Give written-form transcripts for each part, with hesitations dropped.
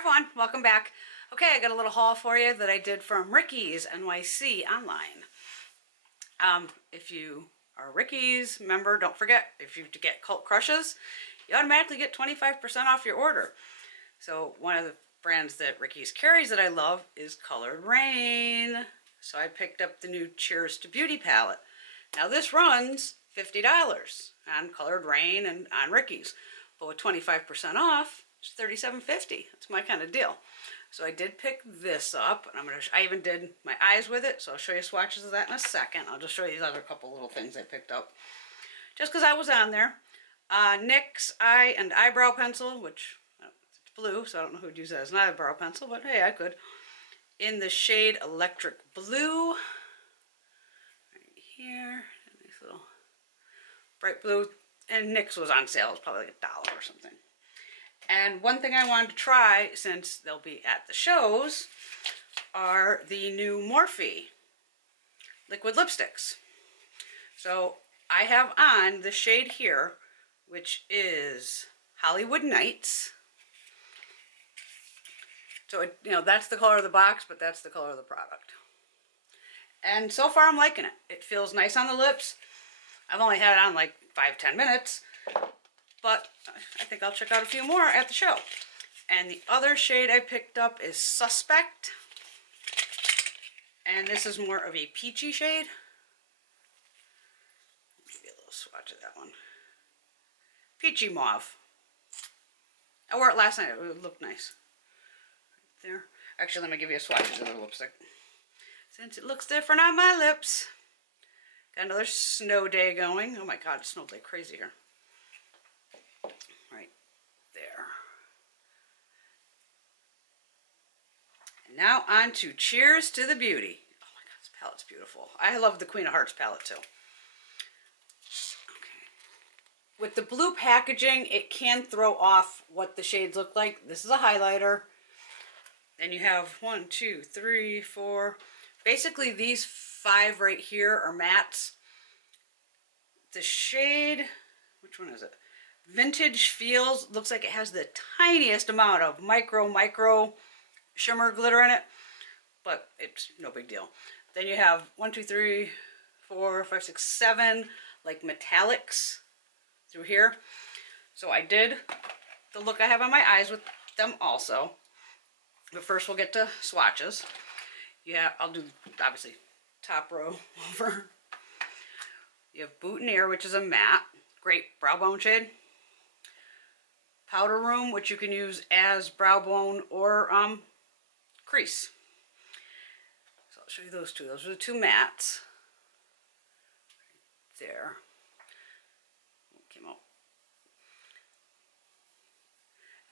everyone, welcome back. Okay, I got a little haul for you that I did from Ricky's NYC online. If you are Ricky's member, don't forget, if you get Cult Crushes, you automatically get 25% off your order. So one of the brands that Ricky's carries that I love is Colored Raine. So I picked up the new Cheers to Beauty palette. Now this runs $50 on Colored Raine and on Ricky's, but with 25% off, it's $37.50. That's my kind of deal. So I did pick this up, and I even did my eyes with it, so I'll show you swatches of that in a second. I'll just show you these other couple little things I picked up, just because I was on there. NYX Eye and Eyebrow Pencil, which it's blue, so I don't know who would use that as an eyebrow pencil, but hey, I could. In the shade Electric Blue, right here, nice little bright blue, and NYX was on sale. It's probably like $1 or something. And one thing I wanted to try, since they'll be at the shows, are the new Morphe liquid lipsticks. So I have on the shade here, which is Hollywood Nights. So, that's the color of the box, but that's the color of the product. And so far I'm liking it. It feels nice on the lips. I've only had it on like 5-10 minutes. But I think I'll check out a few more at the show. And the other shade I picked up is Suspect. And this is more of a peachy shade. Give you a little swatch of that one. Peachy mauve. I wore it last night. It looked nice. Right there. Actually, let me give you a swatch of the lipstick, since it looks different on my lips. Got another snow day going. Oh my god, it snowed like crazy here. Right there. And now on to Cheers to the Beauty. Oh my god, this palette's beautiful. I love the Queen of Hearts palette too. Okay. With the blue packaging, it can throw off what the shades look like. This is a highlighter. Then you have 1, 2, 3, 4. Basically these 5 right here are mattes. The shade, which one is it? Vintage Feels, looks like it has the tiniest amount of micro shimmer glitter in it, but it's no big deal. Then you have 1, 2, 3, 4, 5, 6, 7 like metallics through here. So I did the look I have on my eyes with them also. But first we'll get to swatches. Yeah, I'll do obviously top row over. You have Boutonniere, which is a matte, great brow bone shade. Powder Room, which you can use as brow bone or crease. So I'll show you those two. Those are the two mattes. Right there. Came out.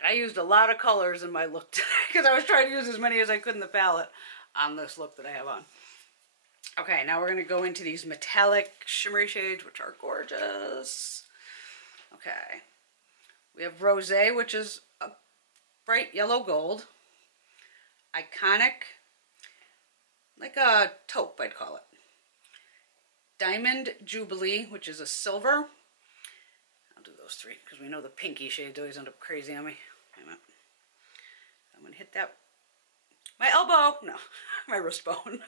And I used a lot of colors in my look today because I was trying to use as many as I could in the palette on this look that I have on. Okay, now we're going to go into these metallic shimmery shades, which are gorgeous. Okay. We have Rosé, which is a bright yellow gold. Iconic, like a taupe, I'd call it. Diamond Jubilee, which is a silver. I'll do those 3, because we know the pinky shades always end up crazy on me. Wait a minute. I'm going to hit that. My elbow! No, my wrist bone.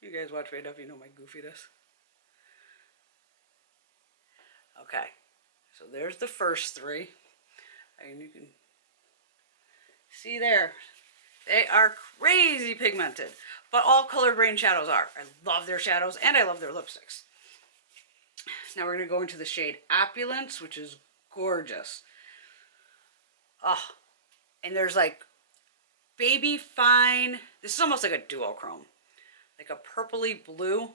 You guys watch me enough, you know my goofiness. Okay. So there's the first 3. And you can see there. They are crazy pigmented. But all Colored Raine shadows are. I love their shadows and I love their lipsticks. Now we're going to go into the shade Opulence, which is gorgeous. Oh, and there's like baby fine. This is almost like a duochrome. Like a purpley blue.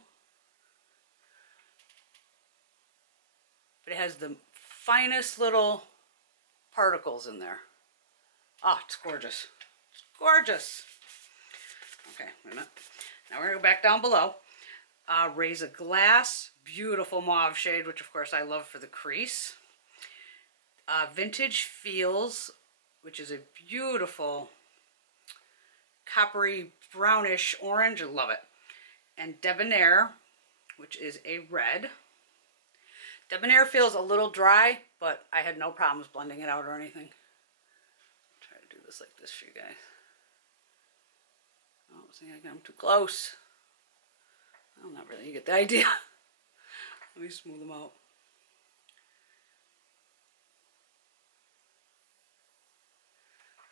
But it has the finest little particles in there. Oh, it's gorgeous. It's gorgeous. Okay, wait a minute. Now we're going to go back down below. Raise a Glass, beautiful mauve shade, which of course I love for the crease. Vintage Feels, which is a beautiful coppery brownish orange. I love it. And Debonair, which is a red. Debonair feels a little dry, but I had no problems blending it out or anything. this like this for you guys. Oh, see, I'm too close. Well, not really. You get the idea. Let me smooth them out.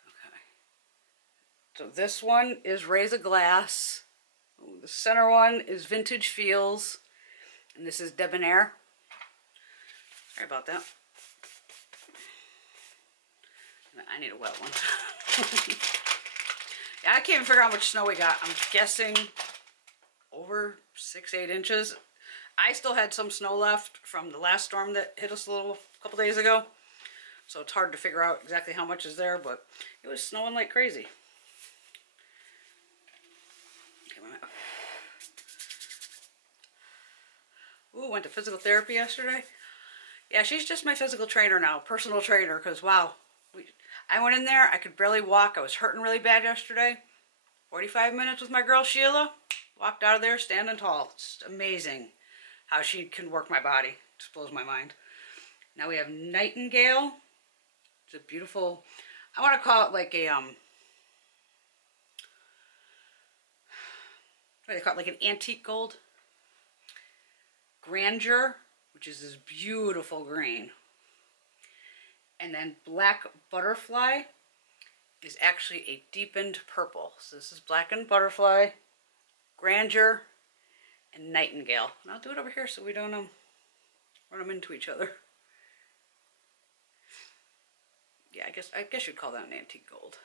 Okay. So this one is Raise a Glass. Ooh, the center one is Vintage Feels. And this is Debonair. Sorry about that. I need a wet one. Yeah, I can't even figure out how much snow we got. I'm guessing over 6-8 inches. I still had some snow left from the last storm that hit us a couple days ago. So it's hard to figure out exactly how much is there, but it was snowing like crazy. Okay, ooh, went to physical therapy yesterday. Yeah, she's just my physical trainer now, personal trainer, because wow. I went in there, I could barely walk. I was hurting really bad yesterday. 45 minutes with my girl Sheila. Walked out of there standing tall. It's just amazing how she can work my body. It just blows my mind. Now we have Nightingale. It's a beautiful, I want to call it like a, what do they call it? Like an antique gold. Grandeur, which is this beautiful green. And then Black Butterfly is actually a deepened purple. So this is Blackened Butterfly, Grandeur, and Nightingale. And I'll do it over here so we don't run them into each other. Yeah, I guess you'd call that an antique gold.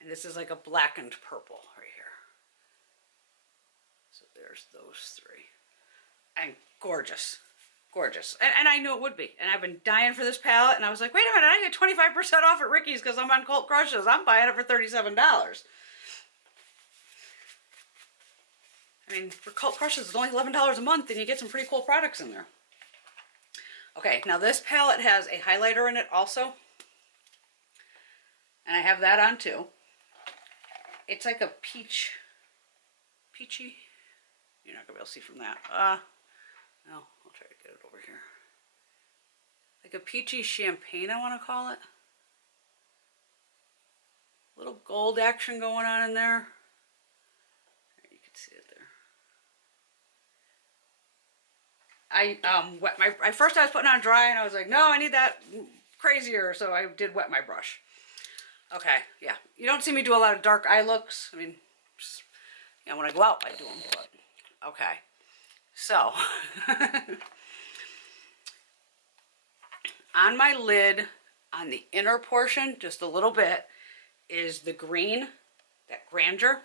And this is like a blackened purple right here. So there's those three. And gorgeous. Gorgeous. And I knew it would be. And I've been dying for this palette. And I was like, wait a minute, I get 25% off at Ricky's because I'm on Cult Crushes. I'm buying it for $37. I mean, for Cult Crushes, it's only $11 a month and you get some pretty cool products in there. Okay, now this palette has a highlighter in it also. And I have that on too. It's like a peachy. You're not going to be able to see from that. No, I'll try to get it over here. Like a peachy champagne, I want to call it. Little gold action going on in there. You can see it there. First I was putting on dry and I was like, no, I need that crazier, so I did wet my brush. Okay, yeah. You don't see me do a lot of dark eye looks. I mean, just, you know, when I go out, I do them. But, okay. So, on my lid, on the inner portion, just a little bit, is the green, that Grandeur.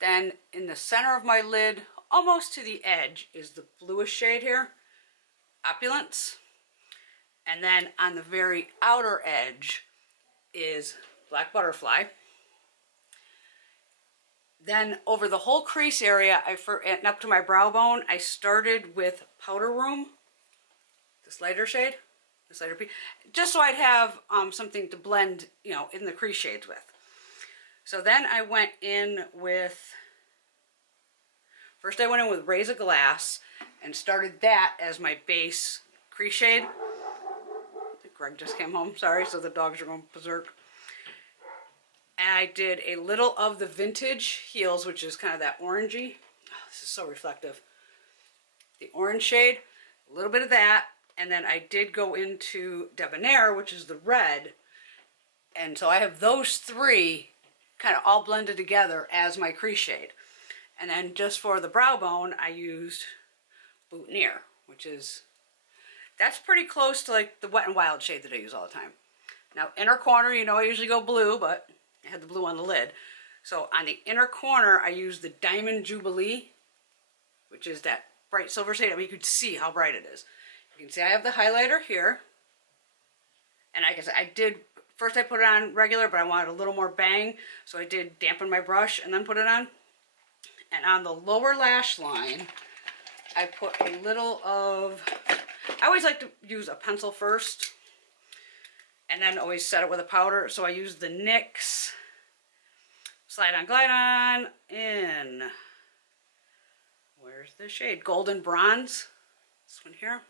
Then in the center of my lid, almost to the edge, is the bluish shade here, Opulence. And then on the very outer edge is Black Butterfly. Then over the whole crease area, and up to my brow bone, I started with Powder Room, this lighter shade, this lighter piece, just so I'd have something to blend, you know, in the crease shades with. So then I went in with, first I went in with Raise a Glass and started that as my base crease shade. Greg just came home, sorry, so the dogs are going berserk. And I did a little of the Vintage Heels, which is kind of that orangey. Oh, this is so reflective. The orange shade, a little bit of that, and then I did go into Debonair, which is the red. And so I have those three kind of all blended together as my crease shade. And then just for the brow bone, I used Boutonniere, which is, that's pretty close to like the Wet n Wild shade that I use all the time. Now, inner corner, you know I usually go blue, but I had the blue on the lid. So on the inner corner, I used the Diamond Jubilee, which is that bright silver shade. I mean, you can see how bright it is. You can see I have the highlighter here. And like I said, first I put it on regular, but I wanted a little more bang. So I did dampen my brush and then put it on. And on the lower lash line, I put a little of, I always like to use a pencil first and then always set it with a powder. So I use the NYX Slide On Glide On in, where's the shade? Golden Bronze, this one here.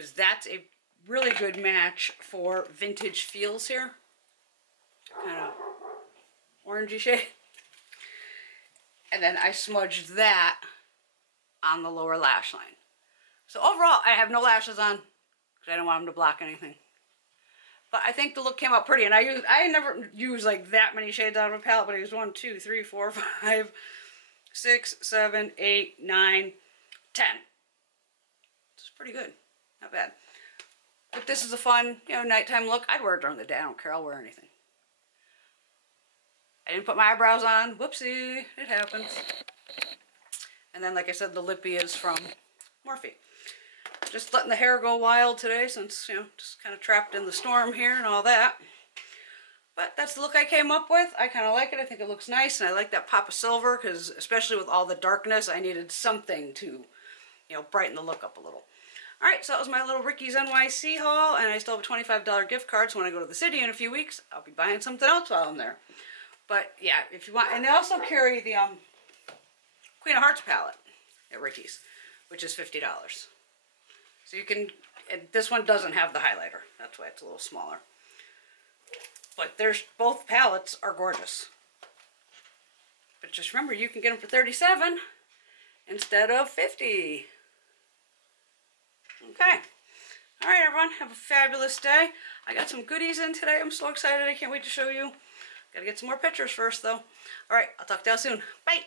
because that's a really good match for vintage feels here. Kind of orangey shade. And then I smudged that on the lower lash line. So overall, I have no lashes on because I don't want them to block anything. But I think the look came out pretty, and I never use like that many shades out of a palette, but I used 1, 2, 3, 4, 5, 6, 7, 8, 9, 10. It's pretty good. Not bad. But this is a fun, you know, nighttime look. I'd wear it during the day. I don't care. I'll wear anything. I didn't put my eyebrows on. Whoopsie. It happens. And then, like I said, the lippy is from Morphe. Just letting the hair go wild today since, you know, just kind of trapped in the storm here and all that. But that's the look I came up with. I kind of like it. I think it looks nice, and I like that pop of silver because, especially with all the darkness, I needed something to, you know, brighten the look up a little. Alright, so that was my little Ricky's NYC haul, and I still have a $25 gift card, so when I go to the city in a few weeks, I'll be buying something else while I'm there. But, yeah, if you want, and they also carry the Queen of Hearts palette at Ricky's, which is $50. So you can, and this one doesn't have the highlighter. That's why it's a little smaller. But there's, both palettes are gorgeous. But just remember, you can get them for $37 instead of $50. Okay. Alright, everyone. Have a fabulous day. I got some goodies in today. I'm so excited. I can't wait to show you. Gotta get some more pictures first, though. Alright, I'll talk to y'all soon. Bye!